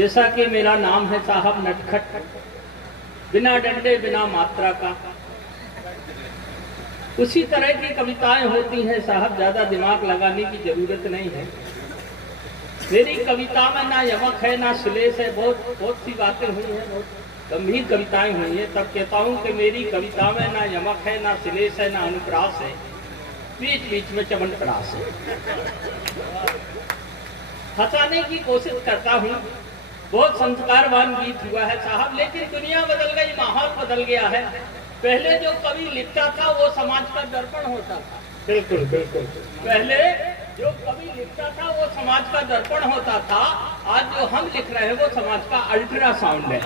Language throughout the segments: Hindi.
जैसा कि मेरा नाम है साहब नटखट, बिना डंडे बिना मात्रा का, उसी तरह की कविताएं होती हैं साहब। ज्यादा दिमाग लगाने की जरूरत नहीं है। मेरी कविता में ना यमक है ना श्लेष है। बहुत सी बातें हुई हैं, बहुत गंभीर कविताएं हुई हैं। तब कहता हूं कि मेरी कविता में ना यमक है ना श्लेष है ना अनुप्रास है, बीच बीच में चमनप्रास है। हंसाने की कोशिश करता हूं। बहुत संस्कारवान गीत हुआ है साहब, लेकिन दुनिया बदल गई, माहौल बदल गया है। पहले जो कवि लिखता था वो समाज का दर्पण होता था। बिल्कुल बिल्कुल। पहले जो कवि लिखता था वो समाज का दर्पण होता था। आज जो हम लिख रहे हैं वो समाज का अल्ट्रासाउंड है।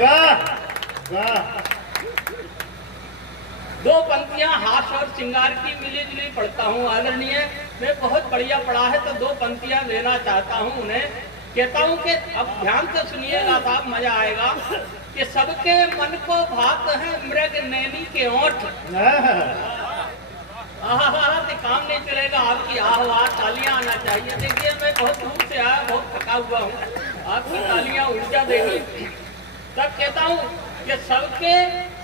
वाह वाह। दो पंक्तियां हास और श्रृंगार की मिली जुली पढ़ता हूँ। आदरणीय मैं बहुत बढ़िया पढ़ा है, तो दो पंक्तियां देना चाहता हूँ उन्हें। कहता हूँ कि अब ध्यान से सुनिएगा साहब, मजा आएगा। कि सबके मन को भात है मृग नैनी के ओठ। काम नहीं चलेगा, आपकी आवाज तालियां आना चाहिए। देखिए मैं बहुत दूर से आया, बहुत थका हुआ हूँ, आपकी तालियां ऊर्जा देगी। तब कहता हूँ कि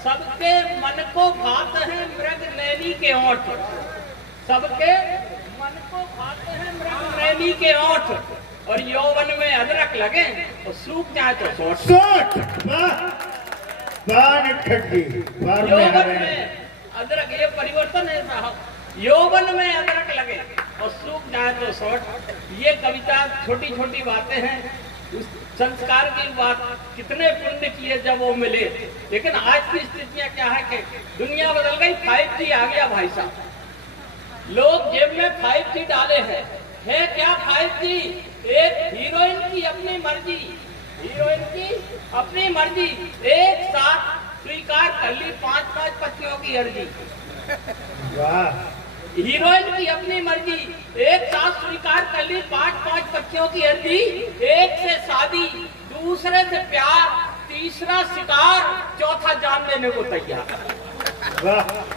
सबके मन को भात है मृग नैनी के ओठ। सबके मन को भात है मृग नैनी के ओठ, और यौवन में अदरक लगे तो सूख जाए तो सोट। यौवन में अदरक, ये परिवर्तन है साहब। यौवन में अदरक लगे और सूख जाए तो सोट। ये कविता छोटी छोटी बातें हैं, उस संस्कार की बात। कितने पुण्य किए जब वो मिले। लेकिन आज की स्थितियां क्या है कि दुनिया बदल गई, 5G आ गया भाई साहब। लोग जेब में 5G डाले हैं। है क्या 5G? एक हीरोइन की अपनी मर्जी, हीरोइन की अपनी मर्जी, एक साथ स्वीकार कर ली 5-5 पतियों की अर्जी। हीरोइन की अपनी मर्जी, एक साथ स्वीकार कर ली 5-5 पतियों की अर्जी। एक से शादी, दूसरे से प्यार, तीसरा शिकार, चौथा जान लेने को तैयार।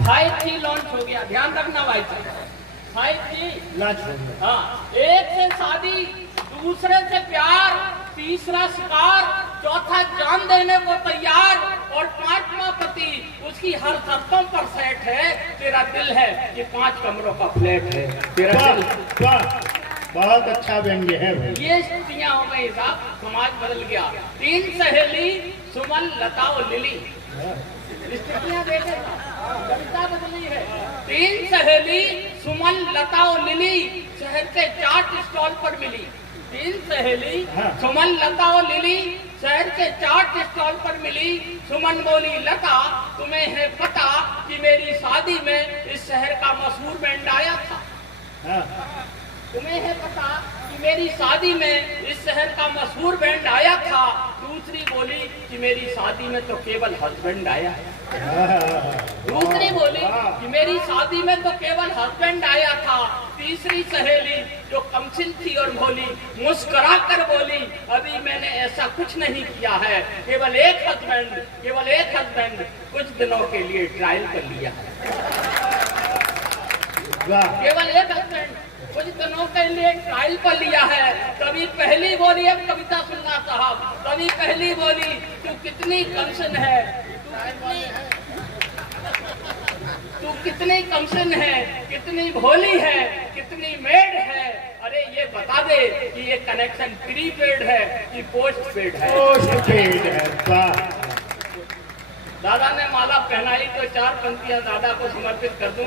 5G लॉन्च हो गया, ध्यान रखना भाई साहब। 5G लॉन्च हो गया। हाँ, एक से शादी, दूसरे से प्यार, तीसरा शिकार, चौथा जान देने को तैयार, और 5वां पति उसकी हर शर्तों पर सेट है। तेरा दिल है ये 5 कमरों का फ्लैट है। तेरा दिल। बहुत अच्छा व्यंग्य है भाई। ये स्थितियां हो गई साहब, समाज बदल गया। 3 सहेली सुमन लता और लिली, स्थितियां देखे, कविता बदली है। 3 सहेली सुमन लता और लिली शहर के चाट स्टॉल पर मिली। 3 सहेली सुमन लता और लिली शहर के चाट स्टॉल पर मिली। सुमन बोली, लता तुम्हें है पता कि मेरी शादी में इस शहर का मशहूर बैंड आया था? तुम्हें है पता कि मेरी शादी में इस शहर का मशहूर बैंड आया था? दूसरी बोली कि मेरी शादी में तो केवल हस्बैंड आया। दूसरी बोली कि मेरी शादी में तो केवल हस्बैंड आया था। तीसरी सहेली जो कमसिन थी और बोली, मुस्कुरा कर बोली, अभी मैंने ऐसा कुछ नहीं किया है, केवल एक हस्बैंड कुछ दिनों के लिए ट्रायल कर लिया है। केवल एक हस्बैंड कुछ दिनों के लिए ट्रायल पर लिया है। कभी पहली बोली, अब कविता सुनना साहब। कभी पहली बोली, तू कितनी कमसिन है, तू कितनी कमसिन है, कितनी भोली है, कितनी मेड है। अरे ये बता दे कि ये कनेक्शन प्रीपेड है कि पोस्टपेड है? पोस्टपेड है। दादा ने माला पहनाई तो 4 पंक्तियां दादा को समर्पित कर दूं।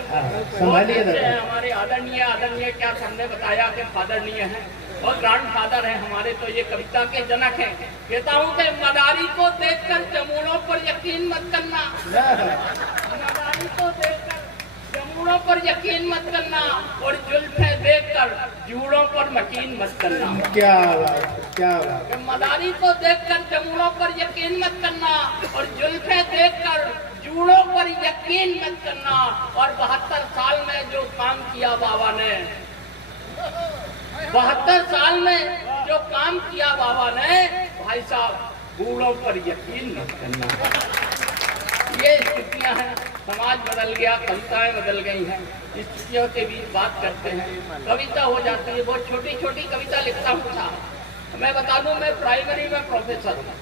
संभालिए दादा। हमारे आदरणीय क्या हमने बताया कि फादरणीय है और ग्रैंड फादर है हमारे, तो ये कविता के जनक हैं। कहता हूँ कि मदारी को देखकर जमुनों पर यकीन मत करना। मदारी को देखकर जमुनों पर यकीन मत करना, और जुल्फे देखकर जूड़ों पर मकीन मत करना। क्या बात। मदारी को देखकर जमुनों पर यकीन मत करना, और जुल्फे देखकर जूड़ों पर यकीन मत करना। और 72 साल में जो काम किया बाबा ने, 72 साल में जो काम किया बाबा ने, भाई साहब बूढ़ों पर यकीन मत करना। ये स्थितियां हैं, समाज बदल गया, कविताएं बदल गई हैं। स्थितियों के बीच बात करते हैं, कविता हो जाती है। बहुत छोटी छोटी कविता लिखता हूँ था, मैं बता दूं, मैं प्राइमरी में प्रोफेसर हूँ।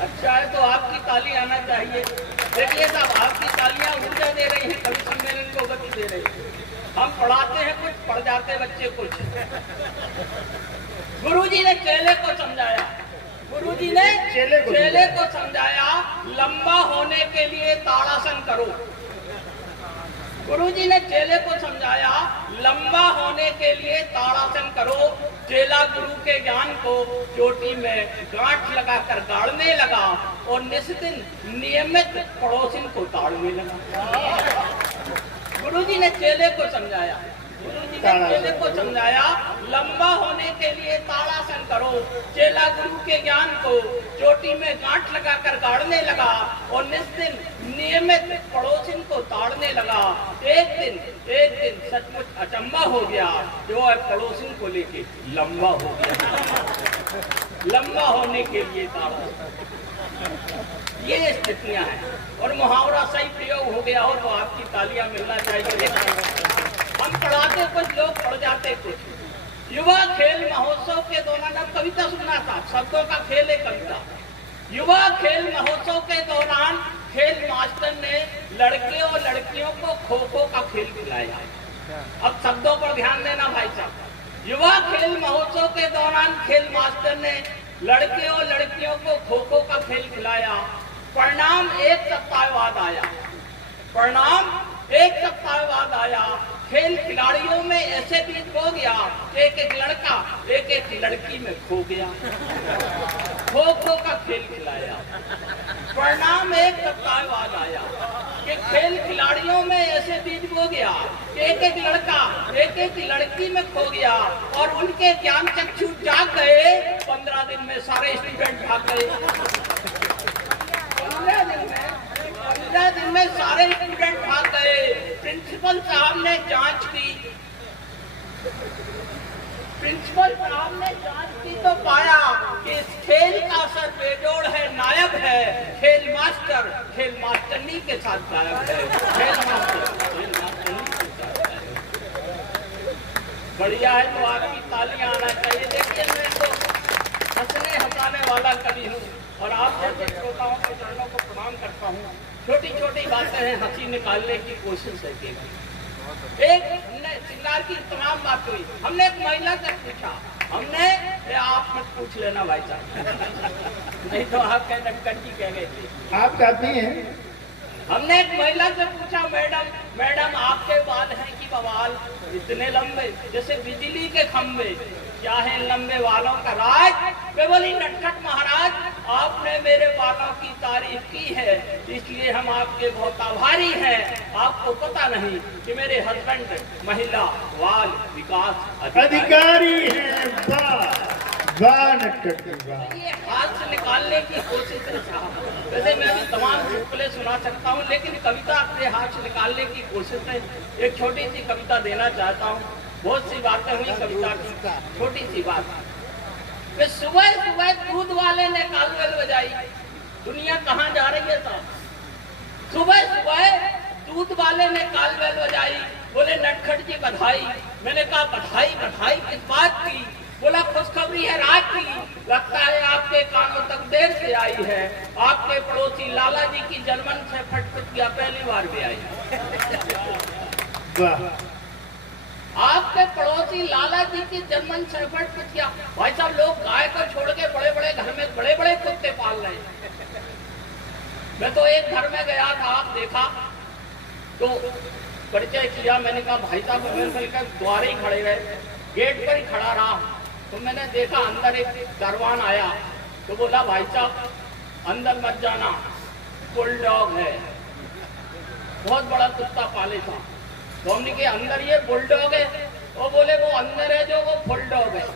अच्छा है, तो आपकी ताली आना चाहिए। देखिए साहब, आपकी तालियां ऊर्जा दे रही हैं, कवि सम्मेलन को गति दे रही है। हम पढ़ाते हैं कुछ, पढ़ जाते बच्चे कुछ। गुरुजी ने चेले को समझाया, गुरुजी ने चेले को समझाया, लंबा होने के लिए ताड़ासन करो। गुरुजी ने चेले को समझाया, लंबा होने के लिए ताड़ासन करो। चेला गुरु के ज्ञान को चोटी में गांठ लगाकर गाड़ने लगा और निस्दिन नियमित पड़ोसिन को ताड़ने लगा। गुरुजी ने चेले को समझाया, गुरुजी ने चेले को समझाया, लंबा होने के लिए ताड़ासन करो। चेला गुरु के ज्ञान को चोटी में गांठ लगाकर गाड़ने लगा और निस्दिन नियमित पड़ोसिन को ताड़ने लगा। एक दिन सचमुच अचंबा हो गया, जो है पड़ोसिन को लेके लंबा हो गया। लंबा होने के लिए ताड़ासन, ये स्थितियां हैं। और मुहावरा सही प्रयोग हो गया हो तो आपकी तालियां मिलना चाहिए। हम पढ़ाते कुछ, लोग पढ़ जाते कुछ। युवा खेल महोत्सव के दौरान, अब कविता सुनना था, शब्दों का खेल है कविता। युवा खेल महोत्सव के दौरान खेल मास्टर ने लड़के और लड़कियों को खो खो का खेल खिलाया। अब शब्दों पर ध्यान देना भाई साहब। युवा खेल महोत्सव के दौरान खेल मास्टर ने लड़के और लड़कियों को खो खो का खेल खिलाया। परिणाम एक सप्ताह बाद आया, परिणाम एक सप्ताह बाद आया। खेल खिलाड़ियों में ऐसे बीत हो गया, एक एक लड़का एक एक लड़की में खो गया। खो खो का खेल खिलाया, परिणाम एक सप्ताह बाद आया कि खेल खिलाड़ियों में ऐसे बीज हो गया, एक एक लड़का एक एक लड़की में खो गया और उनके ज्ञान चक्षु जाग गए। 15 दिन में सारे स्टूडेंट भाग गए। 15 दिन में सारे स्टूडेंट भाग गए। प्रिंसिपल साहब ने जांच की, प्रिंसिपल साहब ने जांच की तो पाया कि इस खेल का असर बेजोड़ है, नायब है। खेल मास्टरनी के साथ गायब है। खेल मास्टरनी के साथ है। बढ़िया है, तो आपकी तालियां आना चाहिए। देखिए, मैं तो हंसने हंसाने वाला कवि हूँ और आप जैसे श्रोताओं के चरणों को प्रणाम करता हूँ। छोटी छोटी बातें हैं, हंसी निकालने की कोशिश है केवल। एक श्रृंगार की तमाम बात हुई। हमने एक महिला से पूछा, हमने आप मत पूछ लेना भाई साहब नहीं तो आप कह नटकटी कह गए थे। आप कहती हैं? हमने एक महिला से पूछा, मैडम आपके बाल हैं कि बवाल इतने लंबे जैसे बिजली के खंभे, क्या है लंबे बालों का राज? वे बोली, नटखट महाराज, आपने मेरे बालों की तारीफ की है, इसलिए हम आपके बहुत आभारी हैं। आपको पता नहीं कि मेरे हस्बैंड महिला बाल विकास अधिकारी हैं। वाह नटखट, वाह। ये हाथ से निकालने की कोशिश है साहब। वैसे मैं भी तमाम चुटकुले सुना सकता हूँ, लेकिन कविता अपने हाथ से निकालने की कोशिश है। एक छोटी सी कविता देना चाहता हूँ। बहुत सी बातें हुई कविता की, छोटी सी बात। कि सुबह सुबह दूध वाले ने कालबेल बजाई। दुनिया कहाँ जा रही है साहब? सुबह सुबह दूध वाले ने कालबेल बजाई। बोले, नटखट जी बधाई। मैंने कहा, बधाई बधाई किस बात की? बोला, खुशखबरी है रात की। लगता है आपके कानों तक देर से आई है। आपके पड़ोसी लाला जी की जन्मन से फटफटिया पहली बार भी आई। वाह। आपके पड़ोसी लाला जी की जन्मन से फटफटिया। भाई साहब, लोग गाय को छोड़ के बड़े बड़े घर में बड़े बड़े कुत्ते पाल रहे हैं। मैं तो एक घर में गया था, आप देखा तो परिचय किया। मैंने कहा, भाई साहब, मिलकर द्वारे ही खड़े रहे, गेट पर ही खड़ा रहा। तो मैंने देखा अंदर एक दरवान आया, तो बोला, भाई साहब अंदर मत जाना, बुलडॉग है। बहुत बड़ा कुत्ता पाले था। तो हमने के अंदर ये बुलडॉग है? वो बोले, वो अंदर है जो वो बुलडॉग है।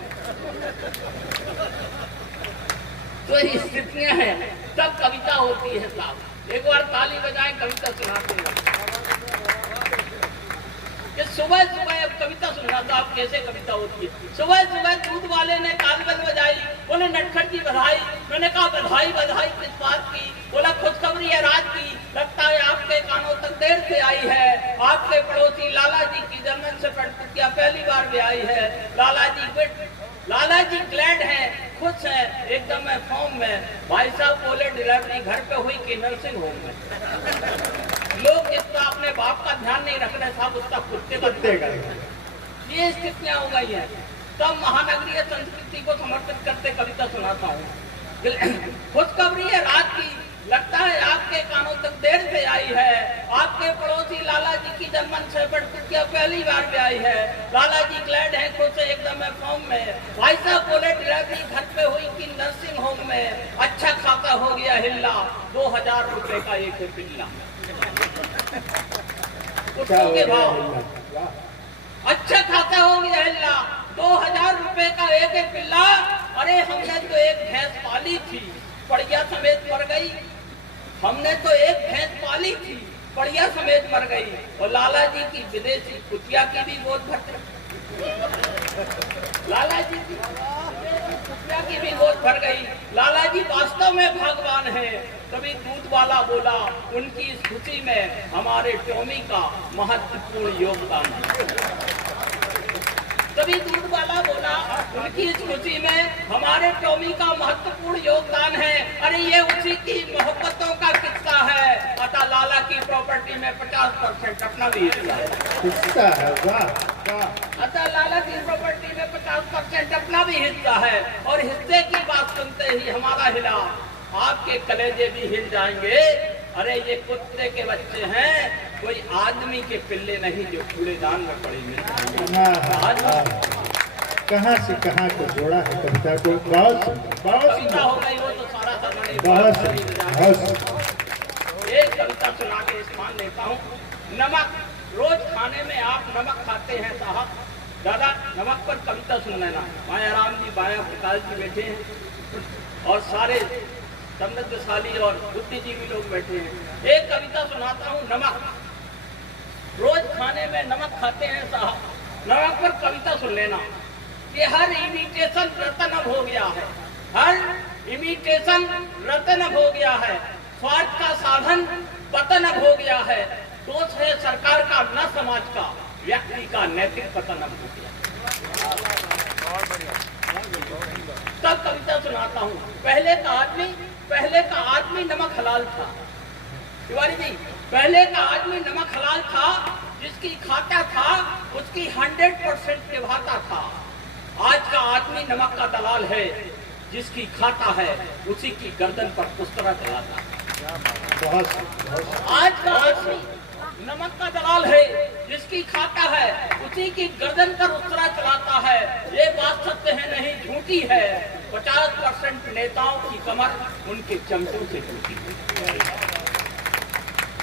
तो स्थितियां हैं, तब कविता होती है साहब। एक बार ताली बजाएं, कविता सुनाते हैं। सुबह सुबह अब कविता सुनना था, आप कैसे कविता होती है। सुबह सुबह दूध वाले ने कालबेल बजाई। बोले, नटखट जी बधाई। मैंने कहा, बधाई बधाई किस बात की? बोला, खुशखबरी है रात की। लगता है आपके कानों तक देर से आई है। आपके पड़ोसी लाला जी की जर्मन से प्रतिक्रिया पहली बार भी आई है। लाला जी ग्लैड हैं, खुश हैं, एकदम फॉर्म में। भाई साहब बोले डिलीवरी घर पे हुई कि नर्सिंग होम में। लोग जितना अपने बाप का ध्यान नहीं रख रहे साहब, उसका कुत्ते का। ये स्थितियां हो गई हैं। तब महानगरीय संस्कृति को समर्पित करते कविता सुनाता हूँ। खुशखबरी है रात की, लगता है आपके कानों तक देर से आई है। आपके पड़ोसी लाला जी की जर्मन शेफर्ड कुतिया पहली बार भी आई है। लाला जी ग्लैड है, खुश है, एकदम फॉर्म में। भाई साहब बोले डिलीवरी घर पे हुई कि नर्सिंग होम में। अच्छा खाता हो गया हिल्ला, 2000 रुपए का एक पिल्ला। कुत्तों के भाव। अच्छा खाता हो गया हिल्ला, 2000 रुपए का एक पिल्ला। अरे हमने तो एक भैंस पाली थी, पड़िया समेत मर गई। हमने तो एक भैंस पाली थी, पड़िया समेत मर गई। और लाला जी की विदेशी कुतिया की भी गोद भर गई। लाला जी की कुतिया की भी गोद भर गई। लाला जी वास्तव में भगवान है। तभी दूध वाला बोला, उनकी इस खुशी में हमारे टॉमी का महत्वपूर्ण योगदान है। तभी दूध वाला बोला, उनकी इस खुशी में हमारे टॉमी का महत्वपूर्ण योगदान है। अरे ये उसी की मोहब्बतों का किस्सा है। अतः लाला की प्रॉपर्टी में 50% अपना भी हिस्सा है। वाह। अतः लाला की प्रॉपर्टी में 50% अपना भी हिस्सा है। और हिस्से की बात सुनते ही हमारा हिला, आपके कलेजे भी हिल जाएंगे। अरे ये कुत्ते के बच्चे हैं, कोई आदमी के पिल्ले नहीं जो कूड़ेदान में पड़े मिलते। कहाँ से कहाँ को जोड़ा है कविता को। कविता हो गई वो तो सारा एक कविता सुना के स्थान लेता हूँ। नमक, रोज खाने में आप नमक खाते हैं साहब। दादा नमक पर कविता सुन लेना। माया राम जी, बाया प्रकाश जी बैठे हैं और सारे समृद्धशाली और बुद्धिजीवी लोग बैठे हैं। एक कविता सुनाता हूँ, नमक। रोज खाने में नमक खाते हैं साहब। नमक पर कविता सुन लेना। ये हर इमिटेशन रतन हो गया है। हर इमिटेशन रतन हो गया है। स्वार्थ का साधन पतन हो गया है। दोष है सरकार का न समाज का, व्यक्ति का नैतिक पतन हो गया। तब कविता सुनाता हूँ। पहले का आदमी नमक हलाल था। तिवारी जी, पहले का आदमी नमक हलाल था। जिसकी खाता था उसकी 100% निभाता था। आज का आदमी नमक का दलाल है। जिसकी खाता है उसी की गर्दन पर पुस्तरा चलाता है। आज का आदमी नमक का दलाल है। जिसकी खाता है उसी की गर्दन पर उस्तरा चलाता है। ये बात सत्य है नहीं झूठी है। 50% नेताओं की कमर उनके चमचों से टूटी है।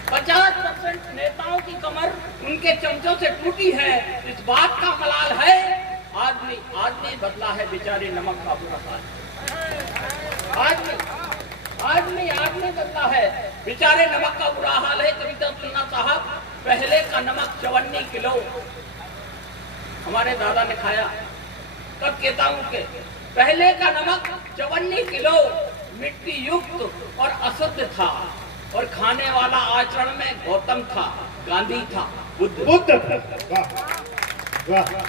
50% नेताओं की कमर उनके चमचों से टूटी है। इस बात का मलाल है आदमी बदला है बेचारे नमक का बुरा हाल। आदमी बदला है बेचारे नमक का बुरा हाल है। कविता सुनना साहब। पहले का नमक 54 किलो हमारे दादा ने खाया। कब कहता हूँ के पहले का नमक 54 किलो मिट्टी युक्त और अशुद्ध था। और खाने वाला आचरण में गौतम था, गांधी था, बुद्ध था।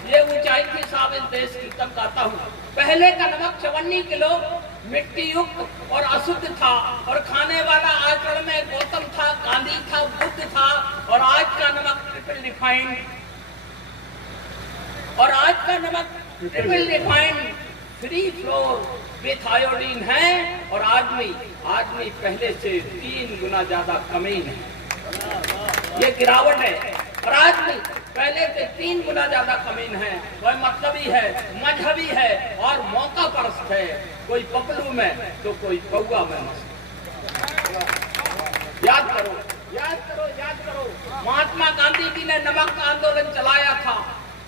ये ऊंचाई थी साहब इस देश की। तब कहता हूँ पहले का नमक 54 किलो मिट्टी युक्त और अशुद्ध था। और खाने वाला आचरण में गौतम था, गांधी था, बुद्ध था। और आज का नमक triple refined free floor with iodine है। और आदमी पहले से 3 गुना ज्यादा कमीन है। ये गिरावट है। और आदमी पहले से 3 गुना ज्यादा कमीन है। कोई मतलबी है, मजहबी है और मौका परस्त है। कोई पपलू में तो कोई कौआ में मस्त। याद करो। महात्मा गांधी जी ने नमक का आंदोलन चलाया था।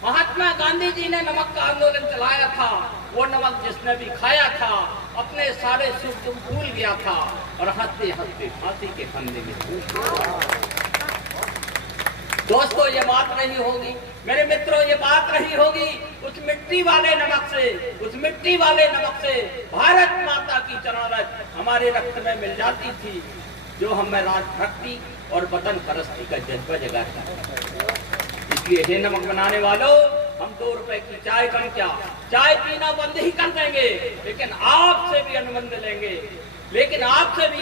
महात्मा गांधी जी ने नमक का आंदोलन चलाया था। वो नमक जिसने भी खाया था अपने सारे सुख दुख भूल गया था और हंसते हंसते फांसी के फंदे में दोस्तों ये बात नहीं होगी, मेरे मित्रों ये बात नहीं होगी उस मिट्टी वाले नमक से भारत माता की चरारत हमारे रक्त में मिल जाती थी। जो हमें राजभक्ति और वतन परस्ती का जज्बा जगाता है। इसलिए हे नमक बनाने वालों, हम 2 रुपए की चाय कम क्या, चाय पीना बंद ही कर देंगे, लेकिन आपसे भी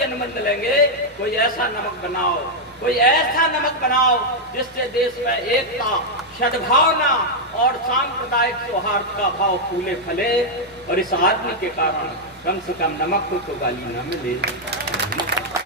अनुबंध लेंगे, कोई ऐसा नमक बनाओ, कोई ऐसा नमक बनाओ जिससे देश में एकता, सद्भावना और सांप्रदायिक सौहार्द का भाव फूले फले, और इस आदमी के कारण कम से कम नमक को तो गाली न मिले।